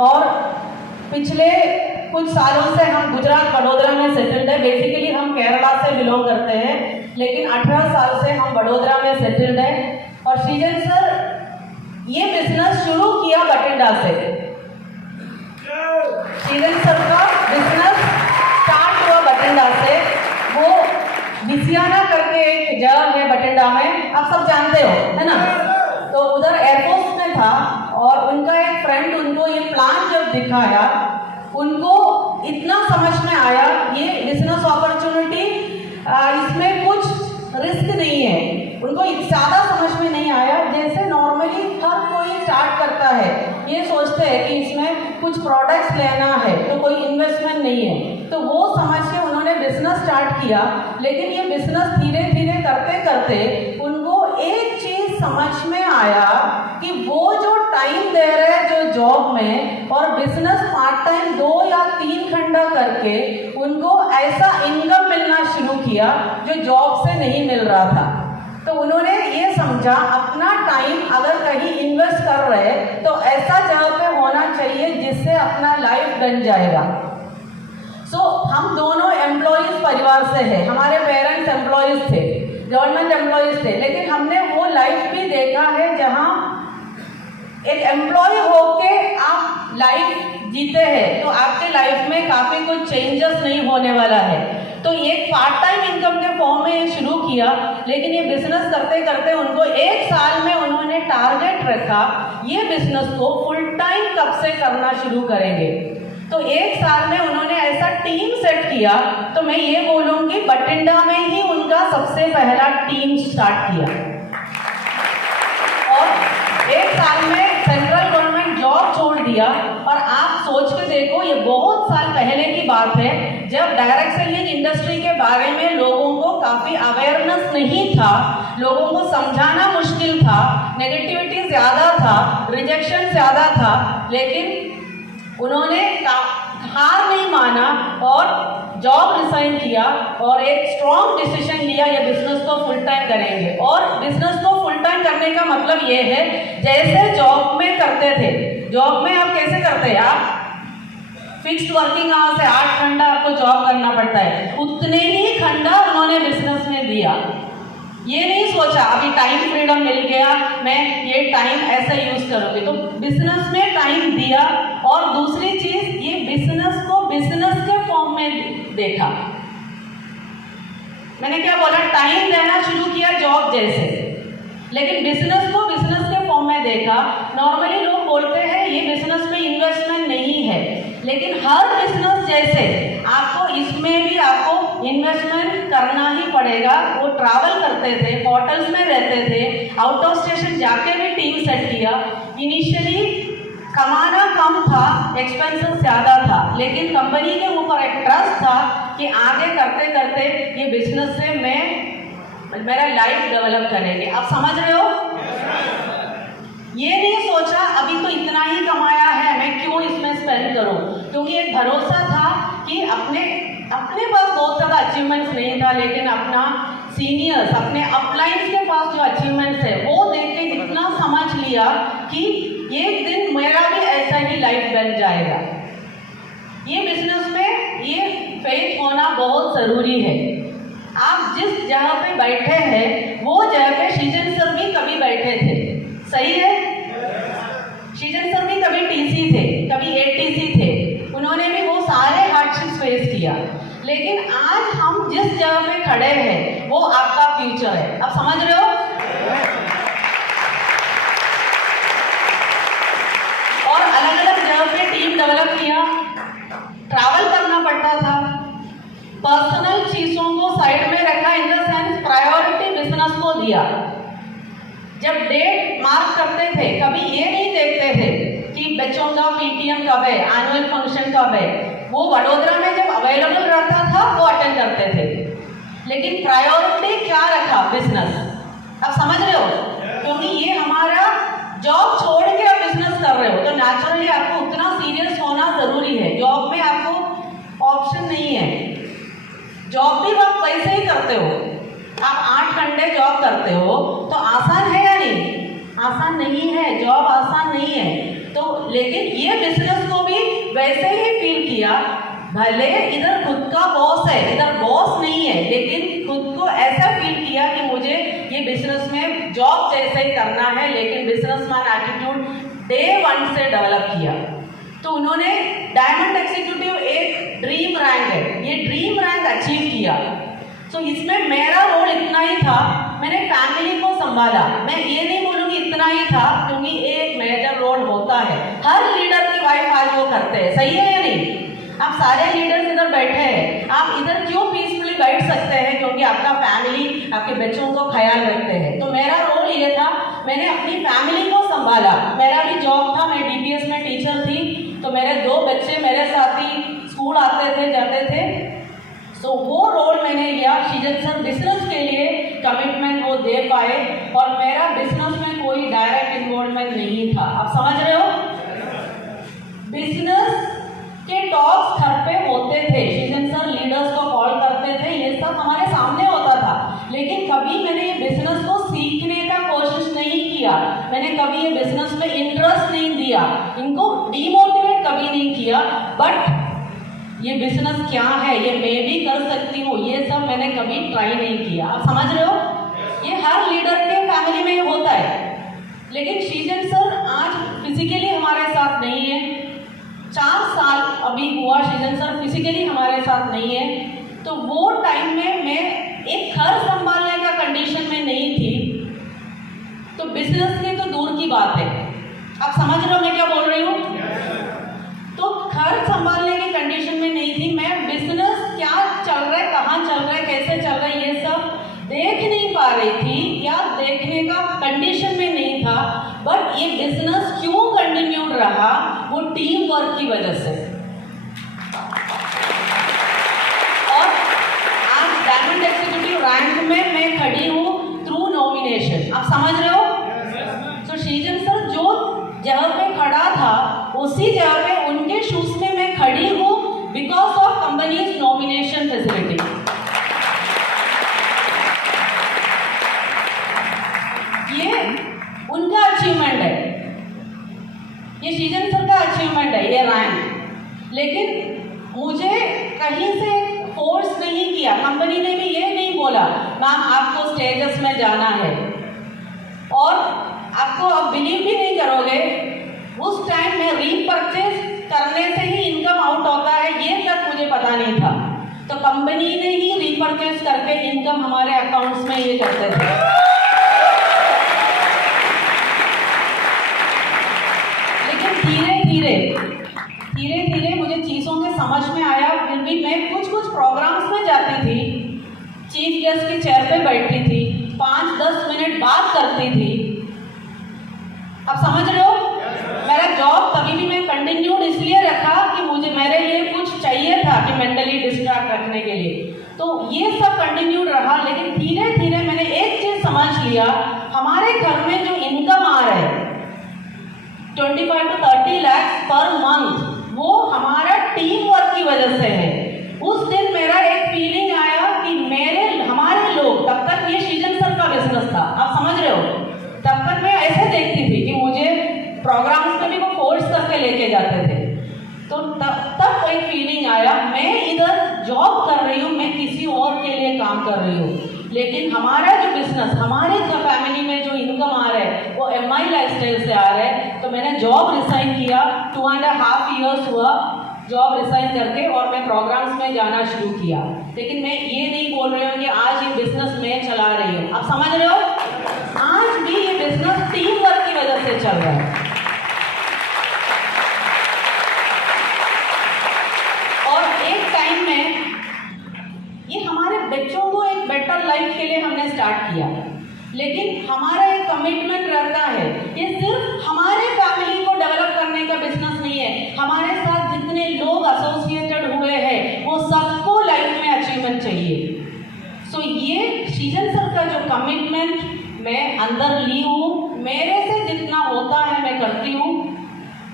और पिछले कुछ सालों से हम गुजरात वडोदरा में सेटल्ड है। बेसिकली हम केरला से बिलोंग करते हैं, लेकिन 18 साल से हम वडोदरा में सेटल्ड है। और सृजन सर ये बिजनेस शुरू किया बठिंडा से। सृजन सर का बिजनेस स्टार्ट हुआ बठिंडा से। वो बिसियाना करके एक जगह है बठिंडा में, आप सब जानते हो, है ना। तो उधर एयरपोर्ट में था और उनका एक फ्रेंड उनको ये प्लान जब दिखाया, उनको इतना समझ में आया ये बिजनेस अपॉर्चुनिटी, इसमें कुछ रिस्क नहीं है। उनको ज़्यादा समझ में नहीं आया। जैसे नॉर्मली हर कोई स्टार्ट करता है, ये सोचते हैं कि इसमें कुछ प्रोडक्ट्स लेना है तो कोई इन्वेस्टमेंट नहीं है, तो वो समझ के उन्होंने बिजनेस स्टार्ट किया। लेकिन ये बिजनेस धीरे धीरे करते करते उनको एक चीज़ समझ में आया कि वो जो टाइम दे रहे हैं जो जॉब में, और बिजनेस पार्ट टाइम 2 या 3 घंटा करके उनको ऐसा इनकम मिलना शुरू किया जो जॉब से नहीं मिल रहा था। तो उन्होंने ये समझा अपना टाइम अगर कहीं इन्वेस्ट कर रहे तो ऐसा जगह पे होना चाहिए जिससे अपना लाइफ बन जाएगा। हम दोनों एम्प्लॉयज़ परिवार से हैं। हमारे पेरेंट्स एम्प्लॉयज़ थे, गवर्नमेंट एम्प्लॉयज़ थे, लेकिन हमने वो लाइफ भी देखा है जहाँ एक एम्प्लॉय होके आप लाइफ जीते हैं तो आपके लाइफ में काफ़ी कुछ चेंजेस नहीं होने वाला है। तो एक पार्ट टाइम इनकम के फॉर्म में ये शुरू किया, लेकिन ये बिजनेस करते करते उनको 1 साल में उन्होंने टारगेट रखा ये बिजनेस को फुल टाइम कब से करना शुरू करेंगे। तो 1 साल में उन्होंने ऐसा टीम सेट किया। तो मैं ये बोलूँगी बठिंडा में ही उनका सबसे पहला टीम स्टार्ट किया और 1 साल में सेंट्रल गवर्नमेंट जॉब छोड़ दिया। और आप सोच के देखो, ये बहुत साल पहले की बात है जब डायरेक्ट सेलिंग इंडस्ट्री के बारे में लोगों को काफ़ी अवेयरनेस नहीं था, लोगों को समझाना मुश्किल था, नेगेटिविटी ज़्यादा था, रिजेक्शन ज़्यादा था। लेकिन उन्होंने हार नहीं माना और जॉब रिजाइन किया और एक स्ट्रॉन्ग डिसीजन लिया ये बिजनेस को फुल टाइम करेंगे। और बिजनेस को फुल टाइम करने का मतलब ये है जैसे जॉब में करते थे, जॉब में आप कैसे करते हैं, आप फिक्स्ड वर्किंग आवर्स है, 8 घंटा आपको जॉब करना पड़ता है, उतने ही घंटा उन्होंने बिजनेस में दिया। ये नहीं सोचा अभी टाइम फ्रीडम मिल गया मैं ये टाइम ऐसा यूज करूँगी, तो बिजनेस में टाइम दिया। और दूसरी चीज ये बिजनेस को बिजनेस के फॉर्म में देखा। मैंने क्या बोला, टाइम देना शुरू किया जॉब जैसे, लेकिन बिजनेस को बिजनेस के फॉर्म में देखा। नॉर्मली लोग बोलते हैं ये बिजनेस में इन्वेस्टमेंट नहीं है, लेकिन हर बिजनेस जैसे आपको इसमें भी आपको इन्वेस्टमेंट करना ही पड़ेगा। वो ट्रैवल करते थे, होटल्स में रहते थे, आउट ऑफ स्टेशन जाके भी टीम सेट किया। इनिशियली कमाना कम था, एक्सपेंसेस ज़्यादा था, लेकिन कंपनी के ऊपर एक ट्रस्ट था कि आगे करते करते ये बिजनेस से मेरा लाइफ डेवलप करेंगे। आप समझ रहे हो? ये नहीं सोचा अभी तो इतना ही कमाया है मैं क्यों इसमें स्पेंड करूं, क्योंकि एक भरोसा था कि अपने पास बहुत ज़्यादा अचीवमेंट्स नहीं था, लेकिन अपना सीनियर्स अपने अपलाइंस के पास जो अचीवमेंट्स है वो देख के इतना समझ लिया कि एक दिन मेरा भी ऐसा ही लाइफ बन जाएगा। ये बिजनेस में ये फेथ होना बहुत ज़रूरी है। आप जिस जगह पे बैठे हैं वो जगह पे सृजन सर भी कभी बैठे थे, सही है? सृजन सर भी कभी टीसी थे, कभी एटीसी थे, उन्होंने भी वो सारे हार्डशिप्स फेस किया। लेकिन आज हम जिस जगह पे खड़े हैं वो आपका फ्यूचर है। आप समझ रहे हो? और अलग अलग जगह पे टीम डेवलप किया, ट्रैवल करना पड़ता था, पर्सनल चीज़ों को साइड में रखा, in the sense priority business को दिया। जब डेट मार्क करते थे कभी ये नहीं देखते थे कि बच्चों का पीटीएम कब है, एनुअल फंक्शन कब है, वो वडोदरा में जब अवेलेबल रहता था वो अटेंड करते थे। लेकिन प्रायोरिटी क्या रखा? बिजनेस। आप समझ रहे हो? क्योंकि ये हमारा जॉब छोड़ के आप बिजनेस कर रहे हो तो नेचुरली आपको उतना सीरियस होना ज़रूरी है। जॉब में आपको ऑप्शन नहीं है, जॉब भी आप वैसे ही करते हो, आप 8 घंटे जॉब करते हो तो आसान है या नहीं? आसान नहीं है, जॉब आसान नहीं है। तो लेकिन ये बिजनेस को भी वैसे ही फील किया, भले इधर खुद का बॉस है, इधर बॉस नहीं है, लेकिन खुद को ऐसा फील किया कि मुझे ये बिजनेस में जॉब जैसे ही करना है, लेकिन बिजनेसमैन एटीट्यूड डे 1 से डेवलप किया। तो उन्होंने डायमंड एग्जीक्यूटिव एक ड्रीम रैंक है, ये ड्रीम रैंक अचीव किया। तो इसमें मेरा रोल इतना ही था, मैंने फैमिली को संभाला। मैं ये नहीं बोलूँगी इतना ही था, क्योंकि एक मेजर रोल होता है, हर लीडर की वाइफ आज वो करते हैं, सही है या नहीं? आप सारे लीडर्स इधर बैठे हैं, आप इधर क्यों पीसफुली बैठ सकते हैं? क्योंकि आपका फैमिली आपके बच्चों को ख्याल रखते हैं। तो मेरा रोल ये था, मैंने अपनी फैमिली को संभाला। मेरा भी जॉब था, मैं डीपीएस में टीचर थी, तो मेरे 2 बच्चे मेरे साथ ही स्कूल आते थे जाते थे। तो वो रोल मैंने लिया। सीजन सर बिजनेस के लिए कमिटमेंट वो दे पाए, और मेरा बिजनेस में कोई डायरेक्ट इन्वॉल्वमेंट नहीं था। आप समझ रहे हो? बिजनेस के टॉक्स घर पे होते थे, सीजन सर लीडर्स को कॉल करते थे, ये सब हमारे सामने होता था, लेकिन कभी मैंने ये बिजनेस को सीखने का कोशिश नहीं किया, मैंने कभी ये बिजनेस में इंटरेस्ट नहीं दिया, इनको डीमोटिवेट कभी नहीं किया। बट ये बिजनेस क्या है, ये मैं भी कर सकती हूँ, ये सब मैंने कभी ट्राई नहीं किया। आप समझ रहे हो? ये हर लीडर के फैमिली में होता है, लेकिन सीजन सर आज फिजिकली हमारे साथ नहीं है, 4 साल अभी हुआ सीजन सर फिजिकली हमारे साथ नहीं है। तो वो टाइम में मैं एक घर संभालने का कंडीशन में नहीं थी, तो बिजनेस की तो दूर की बात है। आप समझ रहे हो मैं क्या बोल रही हूँ? तो घर संभालने की कंडीशन में नहीं थी, मैं बिजनेस क्या चल रहा है, कहाँ चल रहा है, कैसे चल रहा है, ये सब देख नहीं पा रही थी, या देखने का कंडीशन में नहीं था। बट ये बिजनेस क्यों कंटिन्यूड रहा? वो टीम वर्क की वजह से। और आज डायमंड एग्जीक्यूटिव रैंक में मैं खड़ी हूँ थ्रू नॉमिनेशन। आप समझ रहे हो? तो सीजन सर जो जगह पे खड़ा था, उसी जगह पे उनके शूज में मैं खड़ी हूँ because of companies nomination facility. ये उनका अचीवमेंट है, ये सीजन सर का अचीवमेंट है, ये रैंक। लेकिन मुझे कहीं से फोर्स नहीं किया, कंपनी ने भी ये नहीं बोला मैम आपको स्टेजेस में जाना है। और आपको अब बिलीव भी नहीं करोगे, उस टाइम में रीपरचेज करने से ही इनकम आउट होता है, ये तक मुझे पता नहीं था। तो कंपनी ने ही रीपरचेज करके इनकम हमारे अकाउंट्स में ये करते थे। धीरे धीरे मुझे चीज़ों के समझ में आया। फिर भी मैं कुछ प्रोग्राम्स में जाती थी, चीफ गेस्ट की चेयर पे बैठती थी, 5-10 मिनट बात करती थी। आप समझ रहे हो? मेरा जॉब कभी भी मैं कंटिन्यूड इसलिए रखा कि मुझे मेरे लिए कुछ चाहिए था कि मेंटली डिस्ट्रैक्ट रखने के लिए, तो ये सब कंटिन्यूड रहा। लेकिन धीरे धीरे मैंने एक चीज़ समझ लिया, हमारे घर में जो इनकम आ रहा है 25 to 30 लाख पर मंथ, वो हमारा टीम वर्क की वजह से है। उस दिन मेरा एक फीलिंग आया कि हमारे लोग, तब तक ये सीजन सर का बिजनेस था, आप समझ रहे हो, तब तक मैं ऐसे देखती थी कि मुझे प्रोग्राम्स में भी वो फोर्स करके लेके जाते थे। तो तब एक फीलिंग आया, मैं इधर जॉब कर रही हूँ, मैं किसी और के लिए काम कर रही हूँ, लेकिन हमारा जो बिजनेस, हमारे फैमिली में जो इनकम आ रहा है वो MI लाइफस्टाइल से आ रहा है। तो मैंने जॉब रिसाइन किया, 2.5 years हुआ जॉब रिसाइन करके, और मैं प्रोग्राम्स में जाना शुरू किया। लेकिन मैं ये नहीं बोल रही हूँ कि आज ये बिजनेस मैं चला रही हूँ, आप समझ रहे हो? आज भी ये बिजनेस टीम वर्क की वजह से चल रहा है। और एक टाइम में ये हमारे बच्चों को एक बेटर लाइफ के लिए हमने स्टार्ट किया, लेकिन हमारा एक कमिटमेंट रहता है, ये सिर्फ हमारे फैमिली को डेवलप करने का बिजनेस नहीं है, हमारे साथ जितने लोग एसोसिएटेड हुए हैं वो सबको लाइफ में अचीवमेंट चाहिए। सो ये सीजन सर का जो कमिटमेंट मैं अंदर ली हूँ, मेरे से जितना होता है मैं करती हूँ।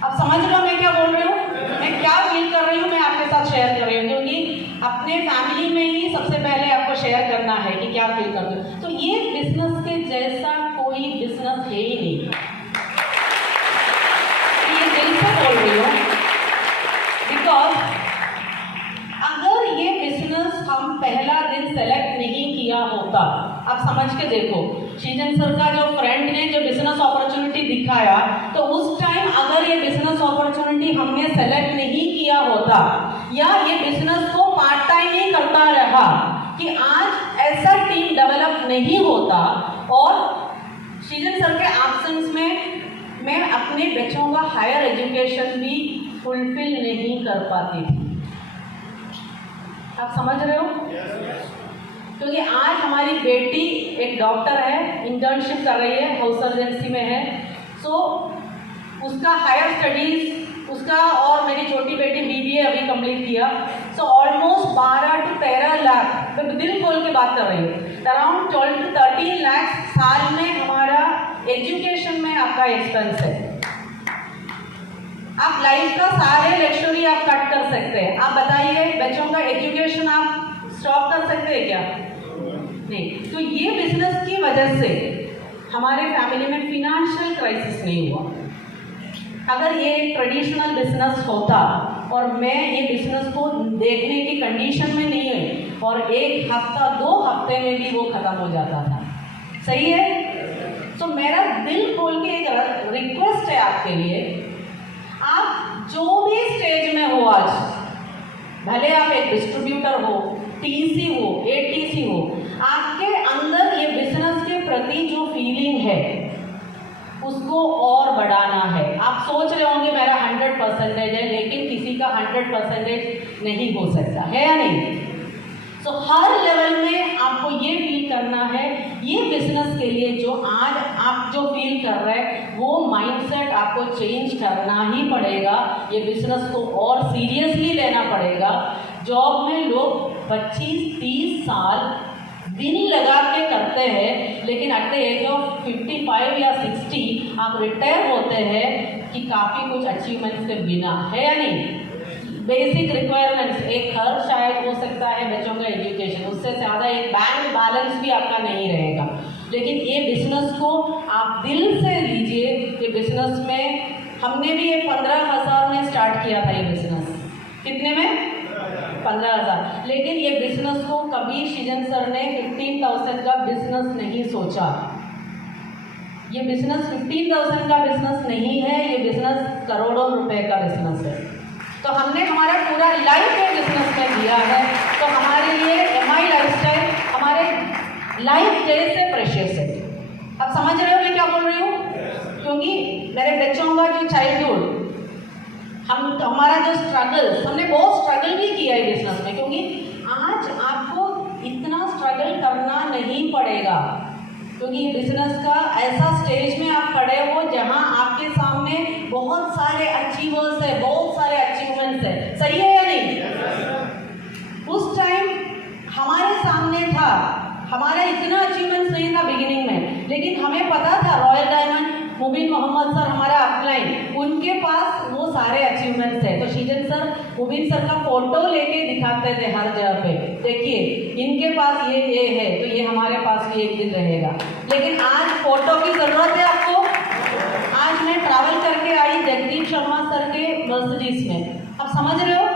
आप समझ रहे हो मैं क्या बोल रही हूँ, मैं क्या फील कर रही हूँ, मैं आपके साथ शेयर कर रही हूँ, क्योंकि अपने फैमिली में ही सबसे पहले आपको शेयर करना है कि क्या फील करते हो। तो ये बिजनेस के जैसा कोई बिजनेस है ही नहीं, ये दिल से समझ के देखो, शीजन सर का जो फ्रेंड ने जो बिजनेस अपॉर्चुनिटी दिखाया, तो उस टाइम अगर ये बिजनेस अपॉर्चुनिटी हमने सेलेक्ट नहीं किया होता या ये बिजनेस को पार्ट टाइम ही करता रहा, कि आज ऐसा टीम डेवलप नहीं होता और शीजन सर के एब्सेंस में मैं अपने बच्चों का हायर एजुकेशन भी फुलफिल नहीं कर पाती थी। आप समझ रहे हो? क्योंकि आज हमारी बेटी एक डॉक्टर है, इंटर्नशिप कर रही है, हाउस सर्जेंसी में है, सो उसका हायर स्टडीज उसका, और मेरी छोटी बेटी BBA अभी कंप्लीट किया, सो ऑलमोस्ट 12 to 13 लाख, तो दिल खोल के बात कर रही हूँ, अराउंड 12 to 13 लाख साल में हमारा एजुकेशन में आपका एक्सपेंस है। आप लाइफ का सारे लेक्चर आप कट कर सकते हैं। आप बताइए, बच्चों का एजुकेशन आप स्टॉप कर सकते हैं क्या? नहीं। तो ये बिजनेस की वजह से हमारे फैमिली में फिनेंशियल क्राइसिस नहीं हुआ। अगर ये एक ट्रेडिशनल बिजनेस होता और मैं ये बिजनेस को देखने की कंडीशन में नहीं है और एक हफ्ता 2 हफ्ते में भी वो ख़त्म हो जाता था। सही है? तो मेरा दिल खोल के एक रिक्वेस्ट है आपके लिए, आप जो भी स्टेज में हो आज, भले आप एक डिस्ट्रीब्यूटर हो, TC हो, ATC हो, आपके अंदर ये बिजनेस के प्रति जो फीलिंग है उसको और बढ़ाना है। आप सोच रहे होंगे मेरा 100% है, लेकिन किसी का 100% नहीं हो सकता है, या नहीं? तो हर लेवल में आपको ये फील करना है, ये बिजनेस के लिए जो आज आप जो फील कर रहे हैं वो माइंडसेट आपको चेंज करना ही पड़ेगा। ये बिजनेस को और सीरियसली लेना पड़ेगा। जॉब में लोग 25-30 साल दिन लगा के करते हैं, लेकिन एट द एज ऑफ 55 या 60 आप रिटायर होते हैं कि काफ़ी कुछ अचीवमेंट्स के बिना, है या नहीं? बेसिक रिक्वायरमेंट्स, एक घर शायद हो सकता है, बच्चों का एजुकेशन, उससे ज़्यादा एक बैंक बैलेंस भी आपका नहीं रहेगा। लेकिन ये बिजनेस को आप दिल से लीजिए। ये बिजनेस में हमने भी ये 15,000 में स्टार्ट किया था। ये बिजनेस कितने में? 15,000। लेकिन ये बिजनेस को कभी शीजन सर ने 15,000 का बिजनेस नहीं सोचा। ये बिजनेस 15,000 का बिजनेस नहीं है, ये बिजनेस करोड़ों रुपए का बिजनेस है। तो हमने हमारा पूरा लाइफ में बिजनेस में दिया है, तो हमारे लिए MI लाइफस्टाइल हमारे लाइफ जैसे प्रेशियस है। अब समझ रहे हो मैं क्या बोल रही हूँ? क्योंकि मेरे बच्चों का जो चाइल्डहुड, हमारा जो स्ट्रगल, हमने बहुत स्ट्रगल भी किया है बिजनेस में, क्योंकि आज आपको इतना स्ट्रगल करना नहीं पड़ेगा, क्योंकि बिजनेस का ऐसा स्टेज में आप खड़े हो जहां आपके सामने बहुत सारे अचीवर्स है, बहुत सारे अचीवमेंट्स है। सही है या नहीं? उस टाइम हमारे सामने था, हमारा इतना अचीवमेंट्स नहीं था बिगिनिंग में, लेकिन हमें पता था रॉयल डायमंड मुबीन मोहम्मद सर हमारा अपलाइन, उनके पास वो सारे अचीवमेंट्स है। तो शीजन सर मुबीन सर का फोटो लेके दिखाते थे हर जगह पे, देखिए इनके पास ये है, तो ये हमारे पास भी एक दिन रहेगा। लेकिन आज फोटो की ज़रूरत है आपको। आज मैं ट्रैवल करके आई जगदीप शर्मा सर के मर्सिडीज में, आप समझ रहे हो?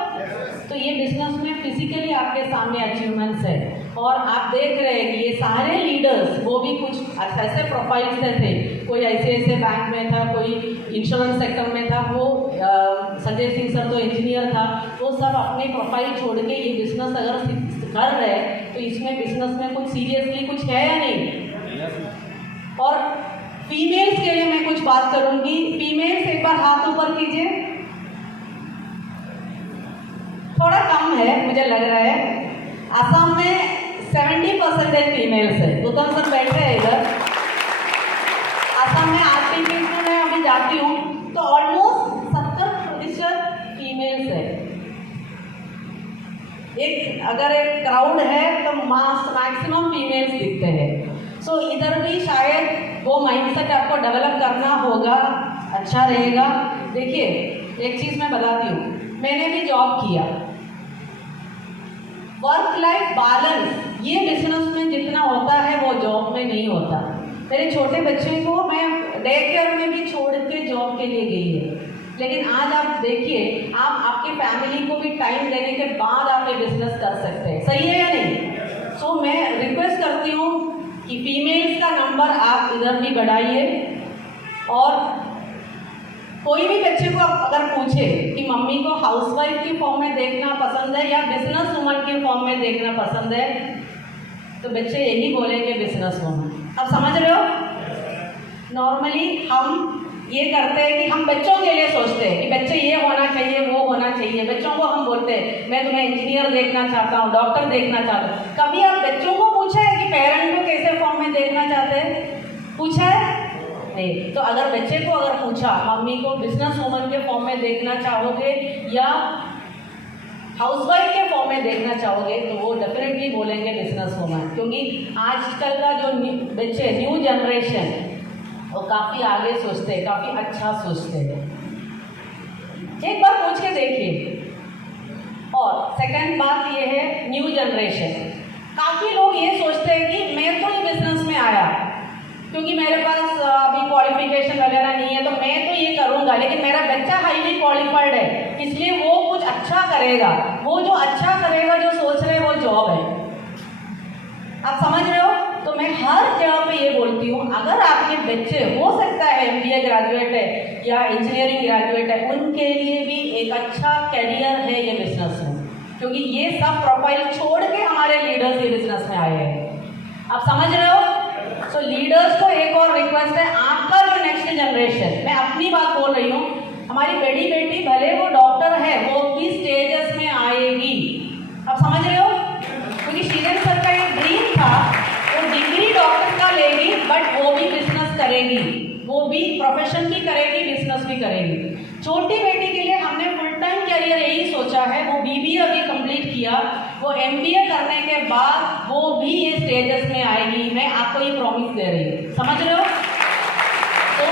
तो ये बिजनेस में फिजिकली आपके सामने अचीवमेंट्स है, और आप देख रहे हैं कि ये सारे लीडर्स, वो भी कुछ ऐसे प्रोफाइल से थे, कोई ऐसे बैंक में था, कोई इंश्योरेंस सेक्टर में था, वो संजय सिंह सर तो इंजीनियर था, वो सब अपने प्रोफाइल छोड़ के ये बिजनेस अगर कर रहे हैं तो इसमें बिजनेस में कुछ सीरियसली कुछ है या नहीं? और फीमेल्स के लिए मैं कुछ बात करूंगी। फीमेल्स एक बार हाथ ऊपर कीजिए, थोड़ा कम है मुझे लग रहा है। आसाम में 70% फीमेल्स है। गौतम सर बैठे हैं इधर। आसाम में आरटीपी में मैं अभी जाती हूँ तो ऑलमोस्ट 70% फीमेल्स है। अगर एक क्राउड है तो मैक्सिमम फीमेल्स दिखते हैं। सो इधर भी शायद वो माइंडसेट आपको डेवलप करना होगा, अच्छा रहेगा। देखिए एक चीज़ मैं बताती हूँ, मैंने भी जॉब किया। वर्क लाइफ बैलेंस ये बिजनेस में जितना होता है वो जॉब में नहीं होता। मेरे छोटे बच्चे को मैं डे केयर में भी छोड़ के जॉब के लिए गई है, लेकिन आज आप देखिए, आप आपकी फैमिली को भी टाइम देने के बाद आप ये बिजनेस कर सकते हैं। सही है या नहीं? सो मैं रिक्वेस्ट करती हूँ कि कि फीमेल्स का नंबर आप इधर भी बढ़ाइए। और कोई भी बच्चे को अगर पूछे कि मम्मी को हाउसवाइफ की फॉर्म में देखना पसंद है या बिजनेस वुमन की फॉर्म में देखना पसंद है, तो बच्चे यही बोलेंगे बिजनेस वुमन। अब समझ रहे हो? नॉर्मली हम ये करते हैं कि हम बच्चों के लिए सोचते हैं कि बच्चे ये होना चाहिए, वो होना चाहिए। बच्चों को हम बोलते हैं मैं तुम्हें इंजीनियर देखना चाहता हूँ, डॉक्टर देखना चाहता हूँ। कभी आप बच्चों को पूछा है कि पेरेंट को कैसे फॉर्म में देखना चाहते हैं? पूछा है? नहीं। तो अगर बच्चे को अगर पूछा मम्मी को बिजनेस वुमन के फॉर्म में देखना चाहोगे या हाउसवाइफ के फॉर्म में देखना चाहोगे, तो वो डेफिनेटली बोलेंगे बिजनेस वुमन। क्योंकि आजकल का जो बच्चे न्यू जनरेशन वो काफ़ी आगे सोचते हैं, काफ़ी अच्छा सोचते हैं। एक बार पूछ के देखिए। और सेकंड बात ये है, न्यू जनरेशन, काफ़ी लोग ये सोचते हैं कि मैं तो ये बिजनेस में आया क्योंकि मेरे पास अभी क्वालिफिकेशन वगैरह नहीं है तो मैं तो ये करूँगा, लेकिन मेरा बच्चा हाईली क्वालिफाइड है इसलिए वो कुछ अच्छा करेगा। वो जो अच्छा करेगा जो सोच रहे हैं वो जॉब है। आप समझ रहे हो? तो मैं हर जगह पे ये बोलती हूँ, अगर आपके बच्चे हो सकता है MBA ग्रेजुएट है या इंजीनियरिंग ग्रेजुएट है, उनके लिए भी एक अच्छा कैरियर है ये बिजनेस में। क्योंकि ये सब प्रोफाइल छोड़ के हमारे लीडर्स ये बिजनेस में आए हैं। आप समझ रहे हो? सो लीडर्स को एक और रिक्वेस्ट है, आपका जो नेक्स्ट जनरेशन, मैं अपनी बात बोल रही हूँ, हमारी बड़ी बेटी भले वो डॉक्टर है, वो भी स्टेजेस में आएगी। आप समझ रहे हो? क्योंकि शीलन सर का एक ड्रीम था, वो डिग्री डॉक्टर का लेगी बट वो भी बिजनेस करेगी, वो भी प्रोफेशन भी करेगी, बिजनेस भी करेगी। छोटी बेटी के लिए हमने फुल टाइम कैरियर यही सोचा है। वो BBA अभी कंप्लीट किया, वो MBA करने के बाद वो भी ये स्टेजेस में आएगी। मैं आपको ये प्रॉमिस दे रही हूँ। समझ रहे हो? तो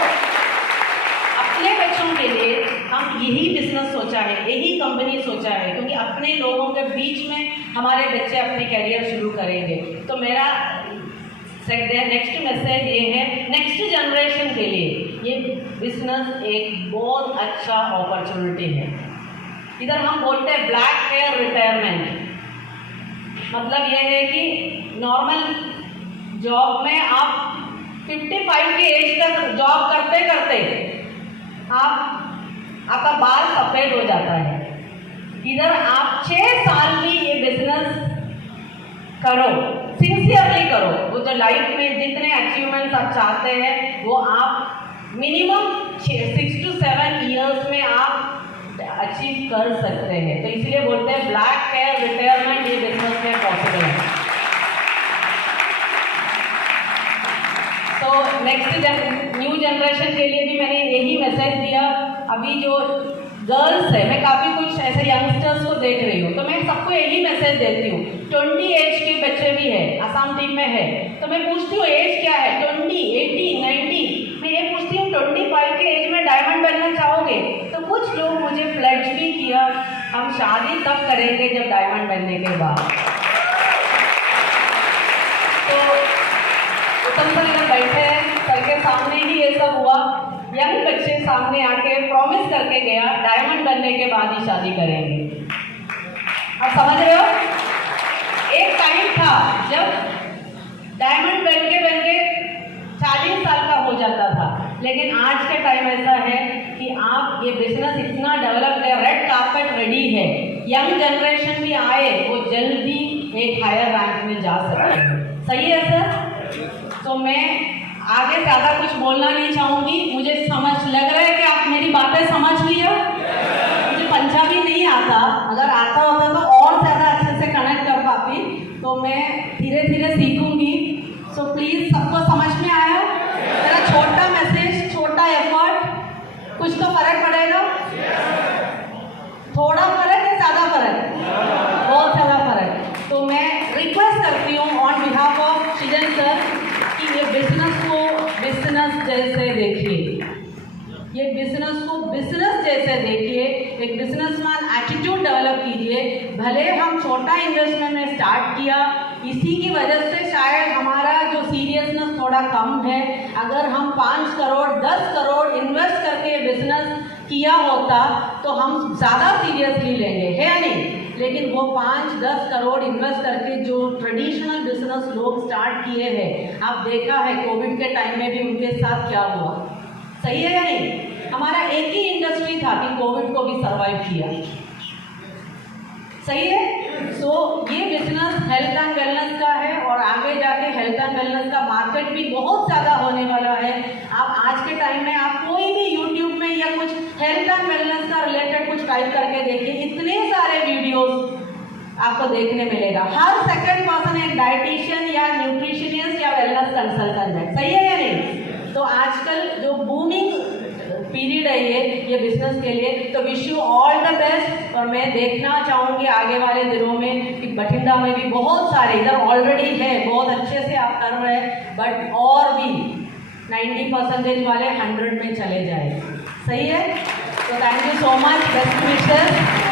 अपने बच्चों के लिए हम यही बिजनेस सोचा है, यही कंपनी सोचा है, क्योंकि अपने लोगों के बीच में हमारे बच्चे अपने कैरियर शुरू करेंगे। तो मेरा नेक्स्ट मैसेज ये है, नेक्स्ट जनरेशन के लिए ये बिजनेस एक बहुत अच्छा अपॉर्चुनिटी है। इधर हम बोलते हैं ब्लैक हेयर रिटायरमेंट, मतलब ये है कि नॉर्मल जॉब में आप 55 की एज तक जॉब करते करते आपका बाल सफ़ेद हो जाता है। इधर आप 6 साल भी ये बिजनेस करो, सिंसियरली करो, वो जो लाइफ में जितने अचीवमेंट्स आप चाहते हैं वो आप मिनिमम 6 to 7 ईयर्स में आप अचीव कर सकते हैं। तो इसलिए बोलते हैं ब्लैक हेयर रिटायरमेंट ये बिजनेस में पॉसिबल है। तो नेक्स्ट न्यू जनरेशन के लिए भी मैंने यही मैसेज दिया। अभी जो गर्ल्स है, मैं काफ़ी कुछ ऐसे यंगस्टर्स को देख रही हूँ, तो मैं सबको यही मैसेज देती हूँ। 20 एज के बच्चे भी है, आसाम टीम में है, तो मैं पूछती हूँ एज क्या है? 20, 80, 90। मैं ये पूछती हूँ 25 के एज में डायमंड बनना चाहोगे? तो कुछ लोग मुझे प्लेज भी किया, हम शादी तब करेंगे जब डायमंड बनने के बाद। तो उत्तम सर इधर बैठे हैं, सर के सामने ही ये सब हुआ। यंग बच्चे सामने आके प्रॉमिस करके गया डायमंड बनने के बाद ही शादी करेंगे। आप समझ रहे हो? एक टाइम था जब डायमंड बन के 40 साल का हो जाता था, लेकिन आज के टाइम ऐसा है कि आप ये बिजनेस इतना डेवलप है, रेड कार्पेट रेडी है, यंग जनरेशन भी आए, वो जल्दी एक हायर रैंक में जा सकते हैं। सही है सर? तो मैं आगे ज़्यादा कुछ बोलना नहीं चाहूँगी। मुझे समझ लग रहा है कि आप मेरी बातें समझ लिया। मुझे पंजाबी नहीं आता, अगर आता होता तो और ज़्यादा अच्छे से कनेक्ट कर पाती, तो मैं धीरे धीरे सीखूंगी। सो प्लीज़ सबको समझ में आया? मेरा छोटा मैसेज, छोटा एफर्ट, कुछ तो फर्क पड़ेगा? थोड़ा फर्क है, ज़्यादा फर्क? बहुत ज़्यादा फर्क। तो मैं रिक्वेस्ट करती हूँ ऑन बिहाफ ऑफ सृजन सर कि ये बिजनेस को बिजनेस जैसे देखिए, ये बिजनेस को बिजनेस जैसे देखिए, एक बिजनेसमैन एटीट्यूड डेवलप कीजिए। भले हम छोटा इन्वेस्टमेंट में स्टार्ट किया, इसी की वजह से शायद हमारा जो सीरियसनेस थोड़ा कम है। अगर हम 5 करोड़ 10 करोड़ इन्वेस्ट करके बिजनेस किया होता तो हम ज़्यादा सीरियसली लेंगे, है या नहीं? लेकिन वो 5-10 करोड़ इन्वेस्ट करके जो ट्रेडिशनल बिजनेस लोग स्टार्ट किए हैं, आप देखा है कोविड के टाइम में भी उनके साथ क्या हुआ, सही है या नहीं? हमारा एक ही इंडस्ट्री था कि कोविड को भी सर्वाइव किया, सही है? सो ये बिजनेस हेल्थ एंड वेलनेस का है और आगे जाके हेल्थ एंड वेलनेस का मार्केट भी बहुत ज़्यादा होने वाला है। आप आज के टाइम में आप कोई भी यूट्यूब में या कुछ हेल्थ एंड वेलनेस का रिलेटेड कुछ टाइप करके देखिए, इतने सारे वीडियोस आपको देखने मिलेगा। हर सेकंड पर्सन एक डाइटिशियन या न्यूट्रिशनिस्ट या वेलनेस कंसल्टेंट है, सही है या नहीं? तो आजकल जो बूमिंग पीरियड है ये बिजनेस के लिए, तो wish you all the best. और मैं देखना चाहूँगी आगे वाले दिनों में कि बठिंडा में भी बहुत सारे, इधर ऑलरेडी है, बहुत अच्छे से आप कर रहे हैं, बट और भी 90% वाले 100 में चले जाए, सही है? तो thank you so much, best wishes.